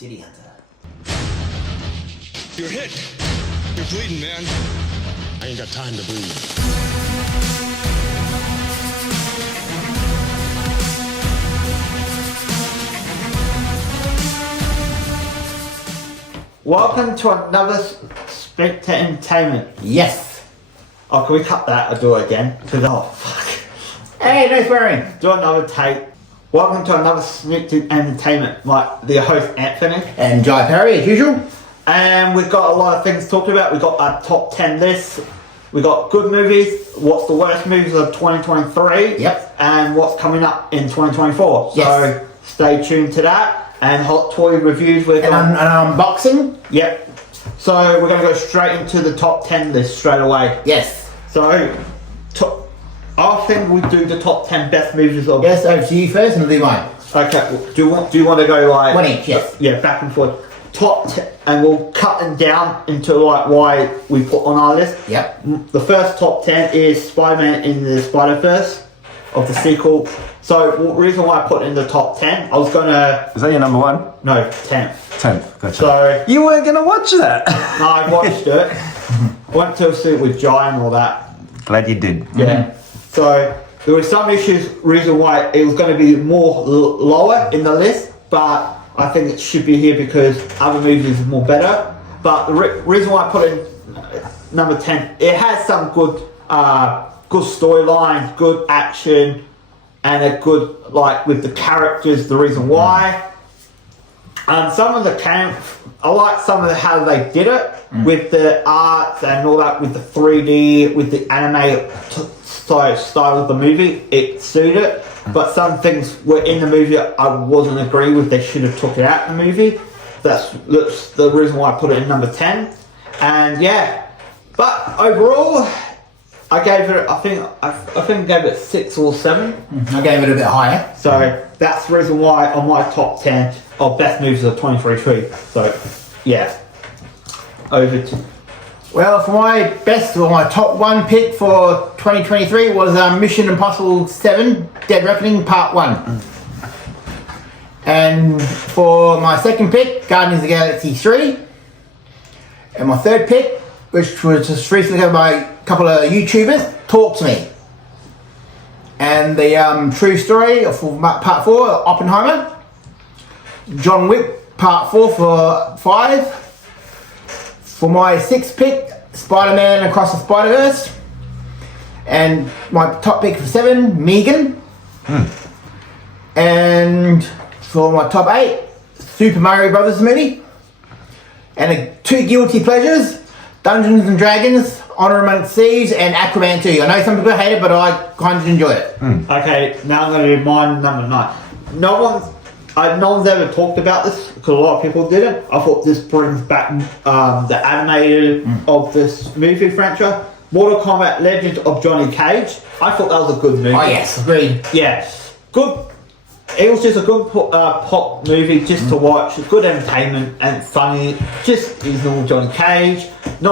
City Hunter. You're hit. You're bleeding, man. I ain't got time to bleed. Welcome to another Spectre Entertainment. Yes. Oh, can we cut that or do it again? Because, oh, fuck. Hey, no swearing. Do another take. Welcome to another Spectre Entertainment. The host, Anthony. And Jai Perry, as usual. And we've got a lot of things to talk about. We've got our top 10 lists. We've got good movies, what's the worst movies of 2023. Yep. And what's coming up in 2024. Yes. So stay tuned to that. And hot toy reviews with... And an unboxing. Yep. So we're going to go straight into the top 10 list straight away. Yes. So, I think we do the top 10 best movies of... Yes, over to you first and I'll do mine. Okay, do you want to go like... One each, yes. Yeah, back and forth. Top 10, and we'll cut them down into like why we put on our list. Yep. The first top 10 is Spider-Man in the Spider-Verse of the sequel. So, the reason why I put it in the top 10, I was going to... Is that your number one? No, 10th. 10th, gotcha. So... You weren't going to watch that. No, I watched it. I went to see it with Jai and all that. Glad you did. Yeah. So there were some reason why it was going to be more lower in the list, but I think it should be here because other movies are more better. But the reason why I put it in number 10, it has some good storylines, good action, and a good with the characters. The reason why. Some of the I like some of how they did it with the arts and all that, with the 3D, with the anime style of the movie. It suited, but some things were in the movie I wasn't agree with. They should have took it out of the movie. That's the reason why I put it in number 10. And yeah, but overall, I gave it. I think I gave it 6 or 7. I gave it a bit higher. So that's the reason why on my top 10 of best movies of 2023. So yeah, over to. Well, for my my top one pick for 2023 was Mission Impossible 7 Dead Reckoning Part 1. And for my second pick, Guardians of the Galaxy 3. And my third pick, which was just recently given by a couple of YouTubers, Talk to Me. And the true story for Part 4, Oppenheimer. John Wick Part 4 for 5. For my sixth pick, Spider-Man Across the Spider-Verse. And my top pick for 7, Megan. And for my top 8, Super Mario Brothers movie. And 2 guilty pleasures, Dungeons and Dragons, Honor Amongst Thieves, and Aquaman 2. I know some people hate it, but I kind of enjoy it. Okay, now I'm going to do mine number 9. No one's ever talked about this because a lot of people didn't. I thought this brings back the animated of this movie franchise, Mortal Kombat Legends of Johnny Cage. I thought that was a good movie. Oh yes, agreed. Yeah, good. It was just a good pop movie just to watch. Good entertainment and funny. Just is normal Johnny Cage. It's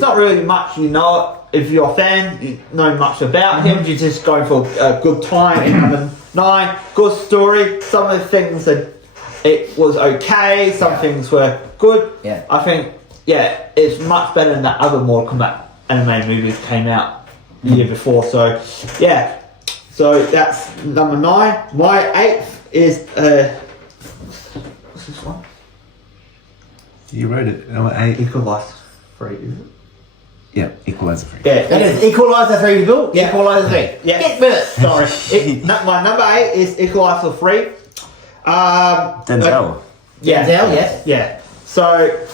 not really much you know. If you're a fan, you know much about him. You're just going for a good time. In number 9, good story. Some of the things that it was okay. Some things were good. Yeah. I think it's much better than the other Mortal Kombat anime movies came out the year before. So yeah. So that's number 9. My 8th is what's this one? You wrote it. Number 8. Equalizer 3, is it? Yeah, Equalizer 3. Yeah. That is Equalizer 3, Bill. Yeah. Equalizer 3. Yeah. Get with it. Sorry. My number 8 is Equalizer 3. Denzel. Yeah. Denzel, yes. Yeah. So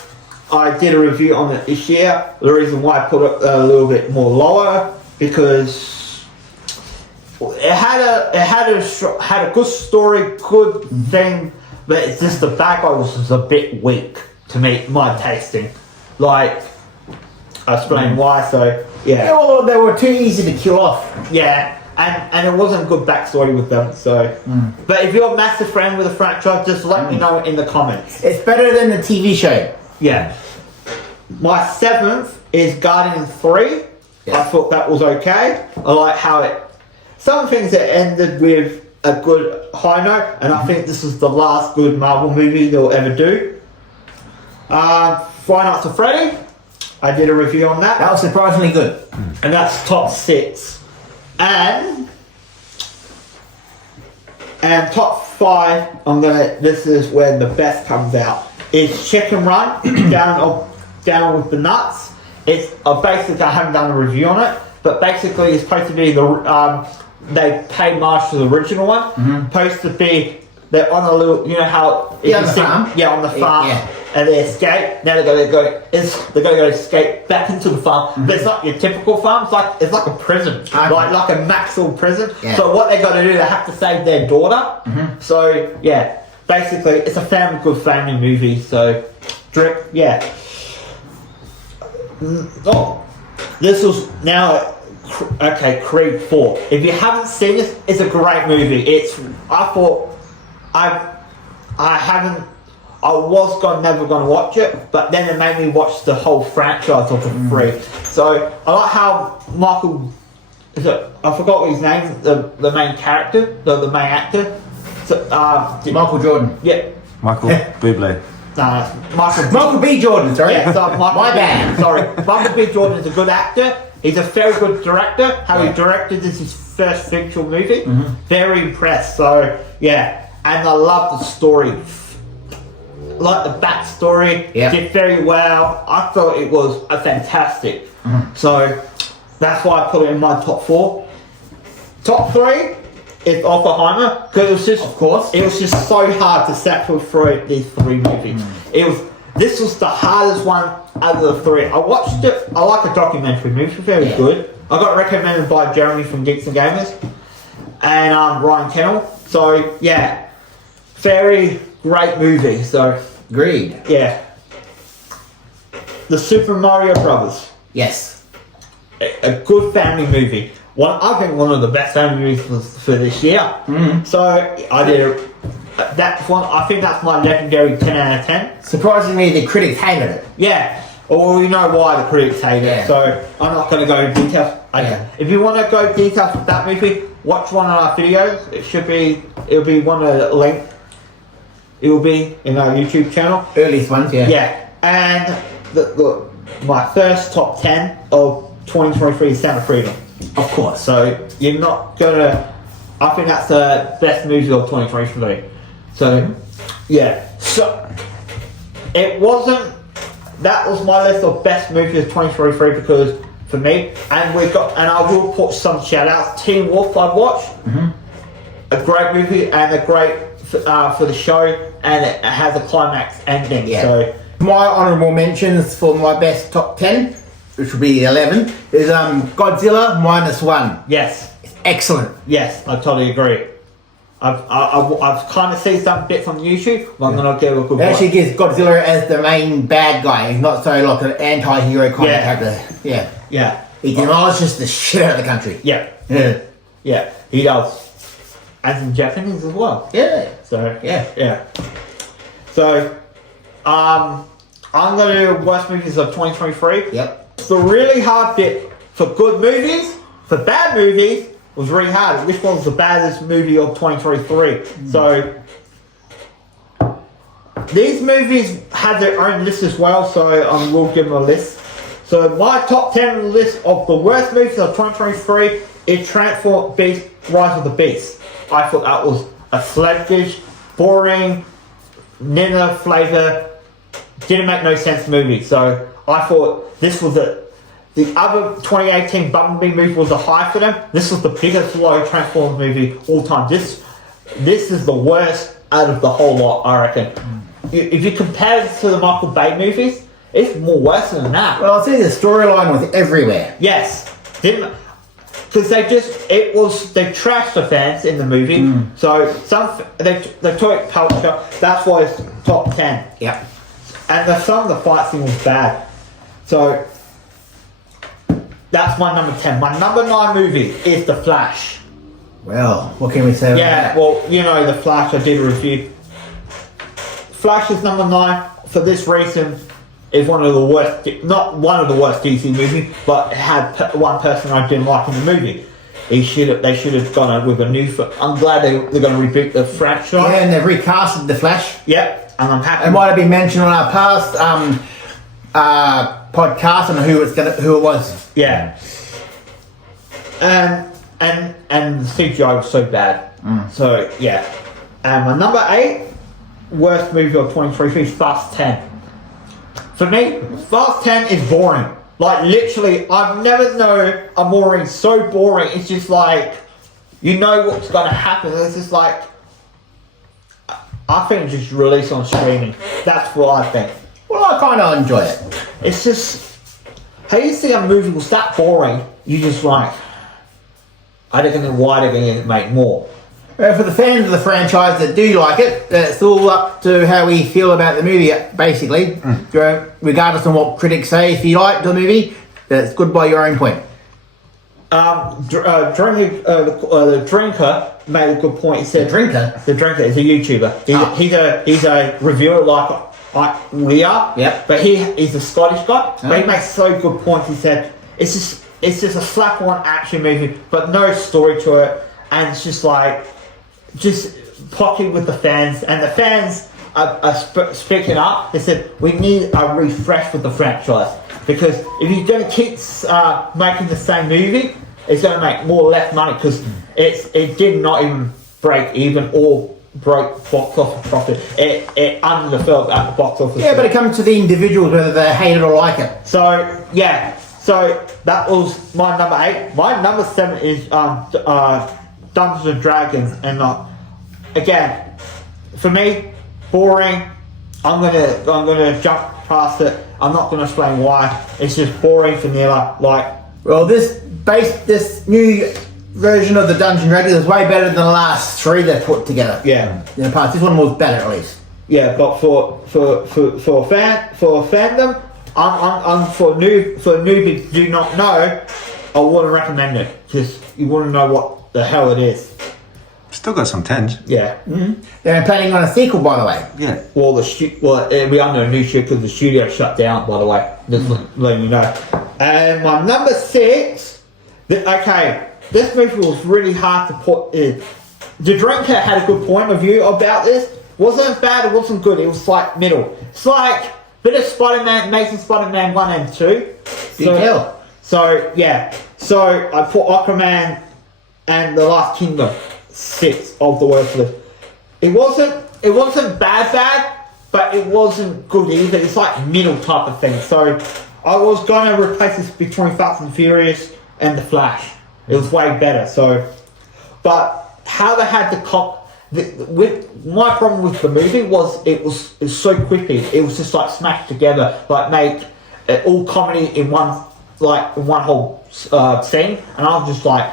I did a review on it this year. The reason why I put it a little bit more lower because it had a good story, good thing, but it's just the background was a bit weak to me, my tasting. Like, I'll explain why. So yeah. Well, they were too easy to kill off. Yeah. And it wasn't a good backstory with them, so. But if you're a massive fan with the franchise, just let me know in the comments. It's better than the TV show. Yeah. My 7th is Guardians 3. Yeah. I thought that was okay. I like how some things that ended with a good high note, and I think this is the last good Marvel movie they'll ever do. Five Nights at Freddy, I did a review on that. That was surprisingly good. And that's top 6. And top 5, this is where the best comes out. Is Chicken Run, Down with the Nuts. It's basically, I haven't done a review on it, but basically it's supposed to be they pay homage to the original one. Supposed to be, they're on a little, you know how... Yeah, on the farm. Yeah, on the farm. Yeah. And they escape. Now they're gonna go escape back into the farm. But it's not your typical farm. It's like a prison, Okay. like a Maxwell prison. Yeah. So what they got to do, they have to save their daughter. So yeah, basically it's a good family movie. So, yeah. Oh, this was now okay. Creed 4. If you haven't seen this, it's a great movie. I was never going to watch it, but then it made me watch the whole franchise of the 3. So I like how Michael, I forgot what his name, the main character, the main actor. So, Michael Jordan. Yeah. Michael Bublé. Michael B. Jordan, sorry. Yeah, so My bad. Sorry. Michael B. Jordan is a good actor. He's a very good director. How he directed this is his first fictional movie. Very impressed. So yeah, and I love the story. Like the backstory, did very well. I thought it was a fantastic. So that's why I put it in my top 4. Top 3 is Oppenheimer, because it was just, of course, it was just so hard to separate through these 3 movies. This was the hardest one out of the 3. I watched it. I like a documentary movie, very good. I got recommended by Jeremy from Geeks and Gamers and Ryan Kennel. So yeah, very great movie. So agreed. Yeah. The Super Mario Brothers. Yes. A good family movie. I think one of the best family movies for this year. So I did that one. I think that's my legendary 10 out of 10. Surprisingly, the critics hated it. Yeah. Well, we know why the critics hate it. So I'm not going to go into details. If you want to go details with that movie, watch one of our videos. It'll be one of the link. It will be in our YouTube channel. Earliest ones, yeah. Yeah. And my first top 10 of 2023 is Sound of Freedom. Of course. So you're not gonna. I think that's the best movie of 2023. So yeah. So it wasn't. That was my list of best movies of 2023 because for me, and I will put some shout outs. Teen Wolf I've watched. A great movie and a great for the show, and it has a climax ending. Yeah. So my honourable mentions for my best top 10, which will be 11, is Godzilla -1. yes. It's excellent. Yes, I totally agree. I've kind of seen some bits on YouTube, but I'm gonna give a good It actually watch. gives Godzilla as the main bad guy. He's not so like an anti-hero kind of character. Yeah. Yeah, He demolishes the shit out of the country. yeah, Yeah. yeah. He does, and in Japanese as well. Yeah. So Yeah. So, I'm gonna do worst movies of 2023. Yep. The really hard bit for good movies, for bad movies, was really hard. Which one was the baddest movie of 2023? So, these movies had their own list as well, so I will give them a list. So, my top 10 list of the worst movies of 2023 is Transformers Beast, Rise of the Beast. I thought that was a sluggish, boring, nina flavor, didn't make no sense movie. So I thought this was the other 2018 Bumblebee movie was a high for them. This was the biggest low Transformers movie all time. This is the worst out of the whole lot, I reckon. If you compare it to the Michael Bay movies, it's more worse than that. Well, I'll say the storyline was everywhere. Yes, because they trashed the fans in the movie. So they took culture. That's why it's top 10. Yep. And some of the fight scene was bad. So that's my number 10. My number 9 movie is The Flash. Well, what can we say about Yeah, that? well, you know The Flash. I did a review. Flash is number 9 for this reason. Is one of the worst, not one of the worst DC movies, but it had one person I didn't like in the movie. They should have gone with a new. I'm glad they're going to reboot the franchise. Yeah, and they've recasted the Flash. Yep, and I'm happy. It might have been mentioned on our past podcast on who it was. Yeah. And the CGI was so bad. So yeah. And my number 8 worst movie of 2023 is Fast 10. For me, Fast 10 is boring. Like literally, I've never known a movie so boring. It's just like you know what's gonna happen. It's just like I think just release on streaming. That's what I think. Well, I kind of enjoy it. It's just how you see a movie was that boring. You just like I don't know why they're going to make more. For the fans of the franchise that do like it, it's all up to how we feel about the movie, basically. Regardless of what critics say, if you like the movie, it's good by your own point. The drinker made a good point. He said, The drinker? The drinker is a YouTuber. He's a reviewer like we are. Yep. But he's a Scottish guy. But he makes so good points. He said it's just a slap on action movie, but no story to it, and it's just like pocket with the fans, and the fans are speaking up. They said we need a refresh with the franchise because if you're going to keep making the same movie, it's going to make more or less money because it did not even break even or broke box office profit. It underfilled at the box office. Yeah, but it comes to the individuals whether they hate it or like it. So yeah, so that was my number 8. My number 7 is Dungeons and Dragons, and again, for me, boring. I'm gonna jump past it. I'm not gonna explain why. It's just boring, vanilla. Like, Well, this new version of the Dungeon Dragons is way better than the last 3 they've put together. yeah, In the past, this one was better at least. yeah. But for fandom, I'm for newbies who do not know. I wouldn't recommend it because you wouldn't know what the hell it is. Still got some tinge. Yeah. They're planning on a sequel, by the way. Yeah. Well, we under a new shit because the studio shut down. By the way, just letting you know. And my number 6. This movie was really hard to put in. The Drinker had a good point of view about this. Wasn't bad. It wasn't good. It was like middle. It's like bit of Spider-Man, Amazing Spider-Man 1 and 2. So yeah. So I put Aquaman and The Last Kingdom 6 of the worst list. It wasn't bad, but it wasn't good either. It's like middle type of thing. So I was gonna replace this between Fast and Furious and The Flash. It was way better. So, but how they had with my problem with the movie was it was so quippy. It was just like smashed together, like make it all comedy in one whole scene, and I was like,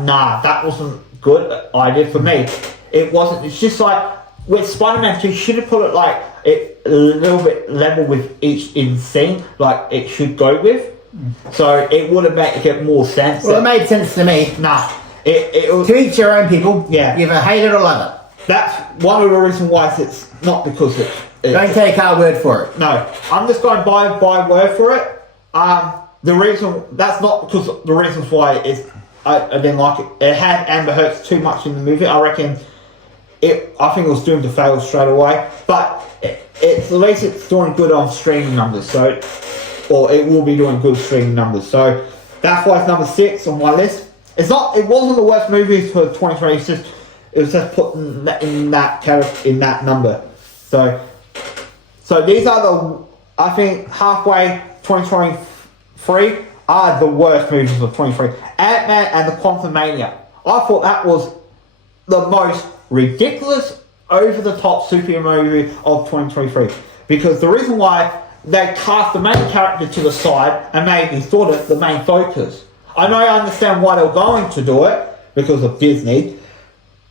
nah, that wasn't good idea for me. It wasn't. It's just like with Spider-Man 2, should have put it like a little bit level with each in scene, like it should go with. So it would have made it more sense. Well, it made sense to me. Nah, it was, To each your own, people. Yeah. You either hate it or love it. that's one of the reasons why it's not because Don't take our word for it. No, I'm just going by word for it. The reason that's not because the reasons why I didn't like it. It had Amber Heard too much in the movie. I reckon I think it was doomed to fail straight away. But at least it's doing good on streaming numbers. So, or it will be doing good streaming numbers. So that's why it's number 6 on my list. It wasn't the worst movie for 2020. It was just put in that number. So these are I think halfway 2023 are the worst movies of 2023. Ant-Man and the Quantumania. I thought that was the most ridiculous, over-the-top superhero movie of 2023. Because the reason why they cast the main character to the side and made me thought it the main focus. I understand why they were going to do it, because of Disney.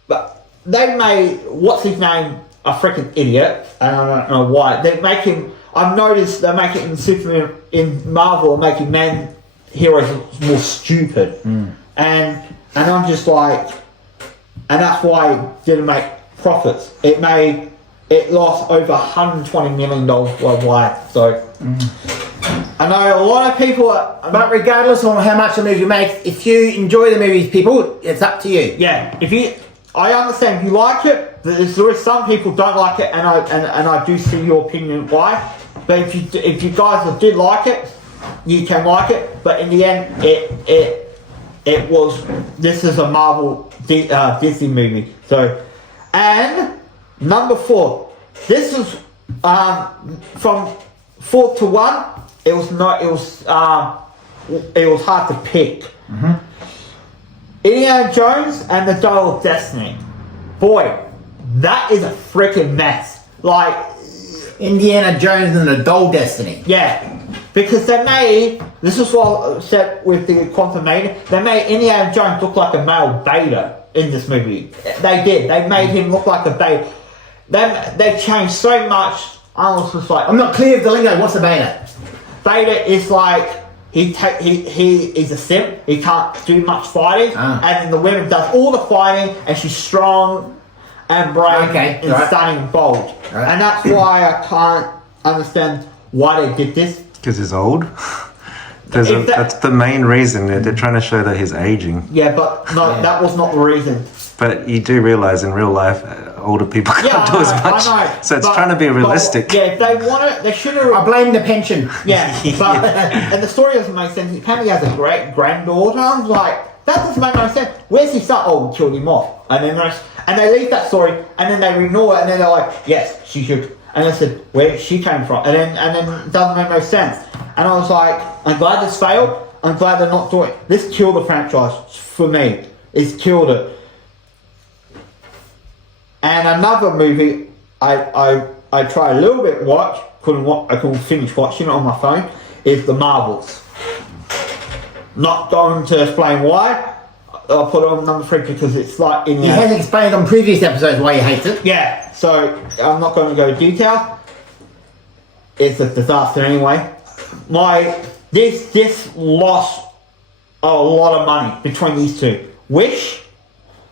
But they made, what's his name, a freaking idiot. And I don't know why. They make him, I've noticed they make it in Superman, in Marvel, making man heroes more stupid. And I'm just like, and that's why it didn't make profits. It lost over $120 million worldwide. So I know a lot of people are, But regardless of how much the movie makes, if you enjoy the movies, people, it's up to you. yeah, I understand if you like it, there is some people don't like it, and I do see your opinion why. But if you guys did like it, you can like it. But in the end, this is a Marvel Disney movie. So, and number 4, this is from 4 to 1. It was hard to pick. Indiana Jones and the Dial of Destiny. Boy, that is a freaking mess. Like, Indiana Jones and the Doll Destiny. yeah, because they made, this is what I said with the Quantum Maiden, they made Indiana Jones look like a male beta in this movie. They did. They made him look like a beta. They changed so much. I was just like, I'm not clear of the lingo. What's a beta? Beta is like he is a simp. He can't do much fighting, and then the woman does all the fighting, and she's strong and brave and stunning and bold. Right. And that's why I can't understand why they did this. Because he's old. If That's the main reason. They're trying to show that he's aging. Yeah, but no, that was not the reason. But you do realize in real life, older people can't do as much. I know. So it's trying to be realistic. Yeah, if they want it, they should have. I blame the pension. Yeah, but and the story doesn't make sense. Apparently, he has a great granddaughter. I'm like, that doesn't make no sense. Where's his son? Oh, we killed him off. And then they leave that story, and then they ignore it, and then they're like, yes, she should. And I said, where she came from? And then it doesn't make no sense. And I was like, I'm glad this failed. I'm glad they're not doing it. This killed the franchise for me. It's killed it. And another movie I tried a little bit watch, I couldn't finish watching it on my phone, is The Marvels. Not going to explain why. I'll put it on number 3 because it's like in He has explained on previous episodes why he hates it. yeah, so I'm not going to go into detail. It's a disaster anyway. This lost a lot of money between these two. Wish,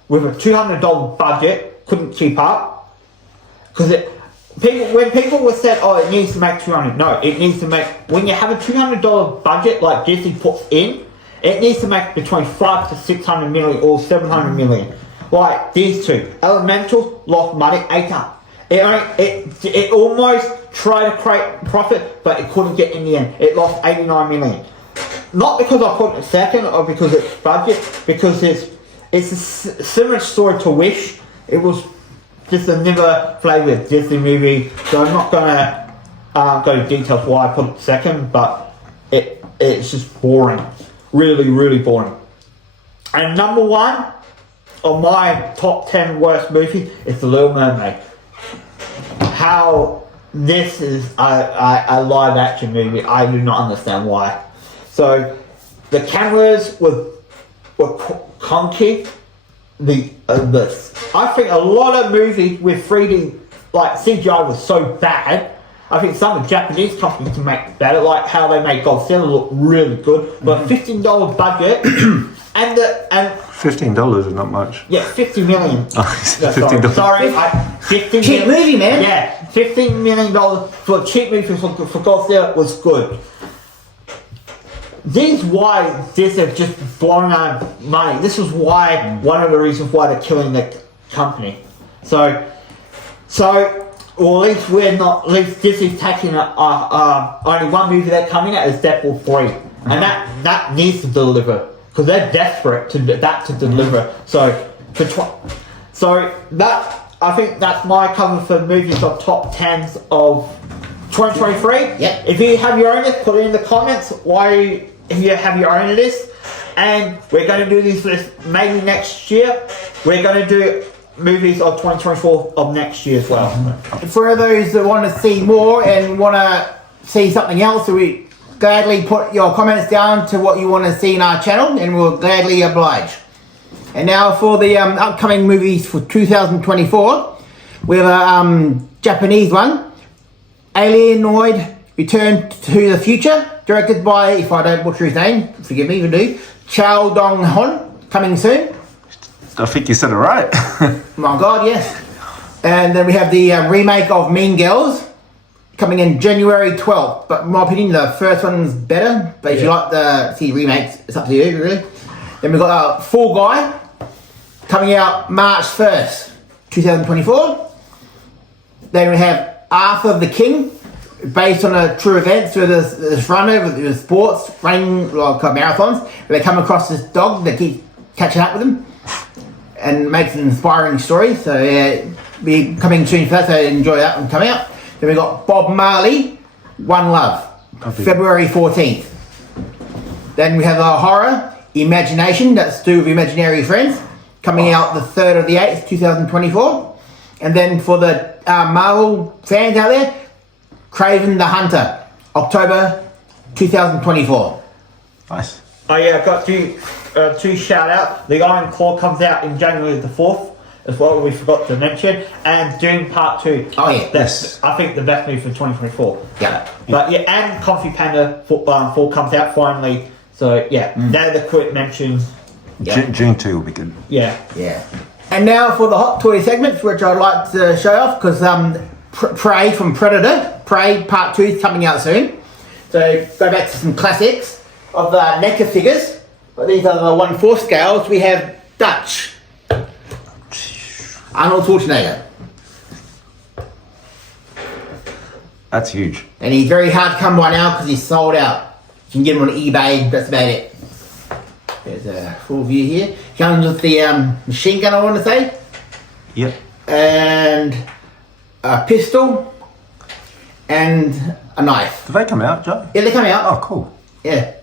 with a $200 budget, couldn't keep up. Because when people were said, oh, it needs to make $200. No, it needs to make, when you have a $200 budget like Disney puts in, it needs to make between 5 to 600 million or 700 million. Like these two. Elemental lost money, ate up. It almost tried to create profit, but it couldn't get in the end. It lost 89 million. Not because I put it second or because it's budget, because it's a similar story to Wish. It was just a never flavored Disney movie, so I'm not gonna go into details why I put it second, but it's just boring. Really, really boring. And number 1 of my top 10 worst movies is The Little Mermaid. How this is a live action movie, I do not understand why. So the cameras were clunky. I think a lot of movies with 3D, like CGI, was so bad. I think some of the Japanese companies can make better, like how they made Godzilla look really good. But $15 budget and $15 is not much. yeah, 50 million. Oh, $15. Sorry, 15 Cheap million. movie, man. Yeah, $15 million for a cheap movie for Godzilla was good. This is why this has just blown out money. This is why one of the reasons why they're killing the company. So, or at least we're not. At least Disney's taking only one movie they're coming out is Deadpool 3, and that needs to deliver because they're desperate to deliver. So that I think that's my cover for movies of top 10s of 2023. Yep. If you have your own list, put it in the comments. Why you have your own list, and we're going to do this list maybe next year. We're going to do movies of 2024 of next year as well. For those that want to see more and want to see something else, we gladly put your comments down to what you want to see in our channel, and we'll gladly oblige. And now for the upcoming movies for 2024, we have a Japanese one, Alienoid Return to the Future, directed by, if I don't butcher his name, forgive me if I do, Chow Dong-hon, coming soon. I think you said it right. My God, yes. And then we have the remake of Mean Girls, coming in January 12th. But in my opinion, the first one's better. But if you like the see remakes, it's up to you, really. Then we've got Fall Guy coming out March 1st, 2024. Then we have Arthur the King, based on a true event. So this runner with sports, running like marathons. They come across this dog that keeps catching up with them and makes an inspiring story. So be coming soon for that, so enjoy that one coming out. Then we got Bob Marley, One Love, February 14th. Then we have a horror, Imagination, that's to do with Imaginary Friends, coming out the 3rd of the 8th, 2024. And then for the Marvel fans out there, Craven the Hunter, October 2024. Nice. Oh yeah, I got two shout out. The Iron Claw comes out in January the 4th as well, we forgot to mention. And Dune Part 2. Oh yeah. That's, I think, the best movie for 2024. Yeah. But yeah, and Comfy Panda 4 comes out finally. So yeah, they're the quick mentions. Yeah. June 2 will be good. Yeah. Yeah. And now for the hot toy segments, which I'd like to show off, because Prey from Predator, Prey Part 2 is coming out soon. So go back to some classics of the NECA figures. But these are the 1/4 scales. We have Dutch, Arnold Schwarzenegger. That's huge. And he's very hard to come by now because he's sold out. You can get him on eBay, that's about it. There's a full view here. Comes with the machine gun, I want to say. Yep. And a pistol. And a knife. Did they come out, Joe? Yeah, they come out. Oh, cool. Yeah.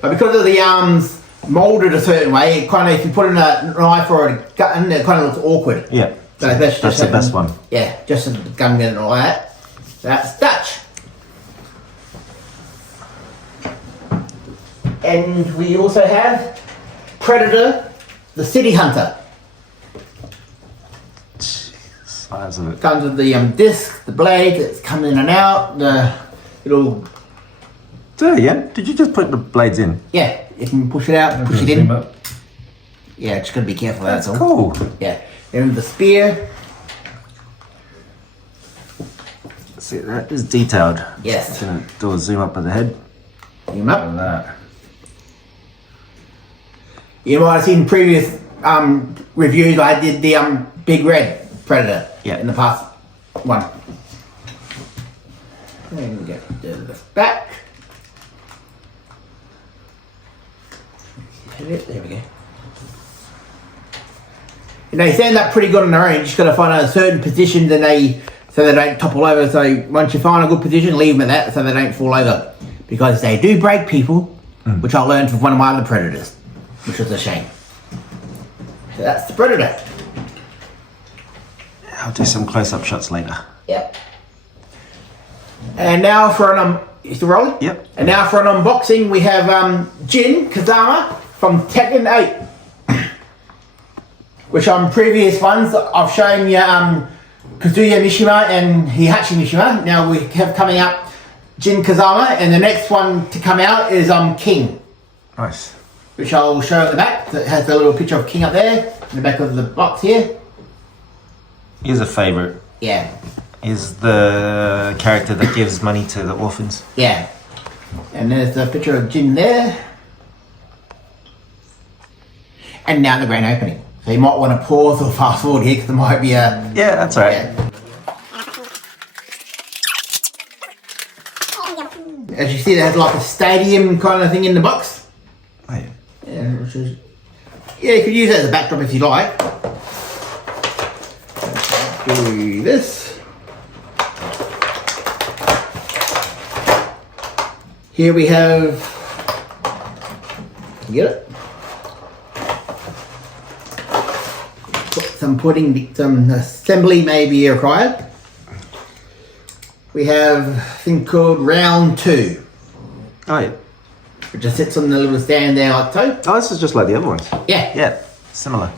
But because of the arms moulded a certain way, it kind of, if you put in a knife or a gun, it kind of looks awkward. Yeah. So that's the best one. Yeah, just a gun and all that. So that's Dutch. And we also have Predator, the City Hunter. Size of it. Comes with the disc, the blade that's coming in and out, the little, There, yeah. Did you just put the blades in? yeah, you can push it out, push it in. Yeah, just gotta be careful, that's all. Cool. Yeah, and the spear. See, that is detailed. Yes. Gonna do a zoom up of the head. Zoom up. That. You might have seen previous reviews. I did the Big Red Predator. Yeah. In the past one. And we get this back. There we go. And they stand up pretty good on their own. You just got to find a certain position, so they don't topple over. So once you find a good position, leave them at that, so they don't fall over, because they do break people, which I learned from one of my other Predators, which was a shame. So that's the Predator. I'll do some close-up shots later. Yep. And now for an you still rolling? Yep. And now for an unboxing, we have Jin Kazama from Tekken 8. Which on previous ones I've shown you Kazuya Mishima and Heihachi Mishima. Now we have coming up Jin Kazama, and the next one to come out is King, Nice. which I'll show at the back. So it has a little picture of King up there in the back of the box here. Here's a favourite. Yeah. Is the character that gives money to the orphans. Yeah. And there's a picture of Jin there. And now the grand opening. So you might want to pause or fast forward here, because there might be a... Yeah, that's right. Yeah. As you see, there's like a stadium kind of thing in the box. Oh, yeah. Yeah, which is... Yeah, you could use that as a backdrop if you like. Do this. Here we have... You get it? Some assembly may be required. We have a thing called Round 2, Oh, yeah. which just sits on the little stand there like so. Oh, this is just like the other ones. Yeah. Yeah, similar.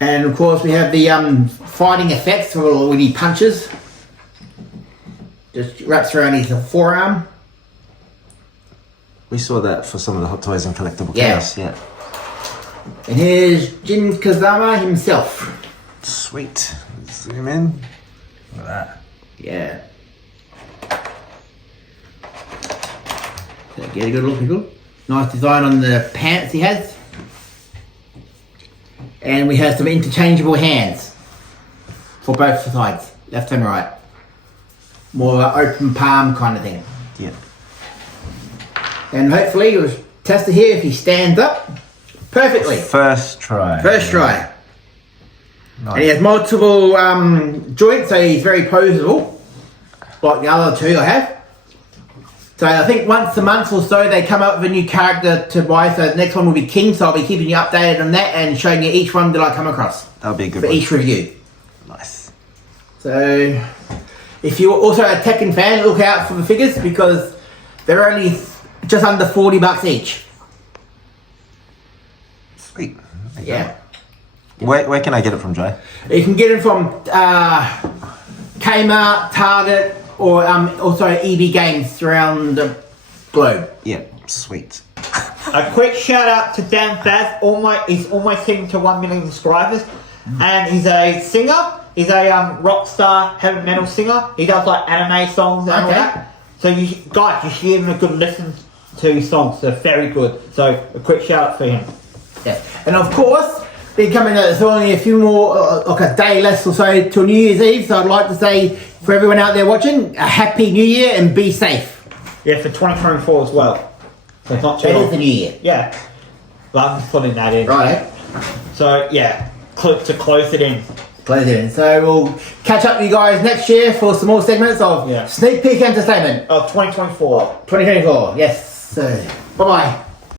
And of course we have the fighting effects for all he punches. Just wraps around his forearm. We saw that for some of the Hot Toys and Collectible Yeah. Chaos. Yeah. And here's Jin Kazama himself. Sweet. Zoom in. Look at that. Yeah. So get a good look, people. Nice design on the pants he has. And we have some interchangeable hands for both sides, left and right. More of an open palm kind of thing. Yeah. And hopefully we'll test it here if he stands up perfectly. First try. First try. Nice. And he has multiple joints, so he's very poseable, like the other two I have. So I think once a month or so they come up with a new character to buy. So the next one will be King, so I'll be keeping you updated on that and showing you each one that I come across That'll be a good for one. each review. Nice. So if you're also a Tekken fan, look out for the figures because they're only just under $40 each. Sweet. There you Yeah. go. Where can I get it from, Jay? You can get them from Kmart, Target, or also EB Games around the globe. Yeah. Sweet. A quick shout out to Dan Faz. He's almost hitting to 1 million subscribers, and he's a singer. He's a rock star heavy metal singer. He does like anime songs and all Okay. that. So you should give him a good listen to his songs. They're very good. So a quick shout out for him. Yes. And of course, they're coming out, there's only a few more, like a day less or so till New Year's Eve. So I'd like to say for everyone out there watching, a happy New Year and be safe. Yeah, for 2024 as well. So it's not too It is long. the New Year. Yeah. Well, I'm just putting that in. Right. So yeah, to close it in. Close it in. So we'll catch up with you guys next year for some more segments of Yeah. Sneak Peek Entertainment 2024. 2024. Yes. So, bye-bye.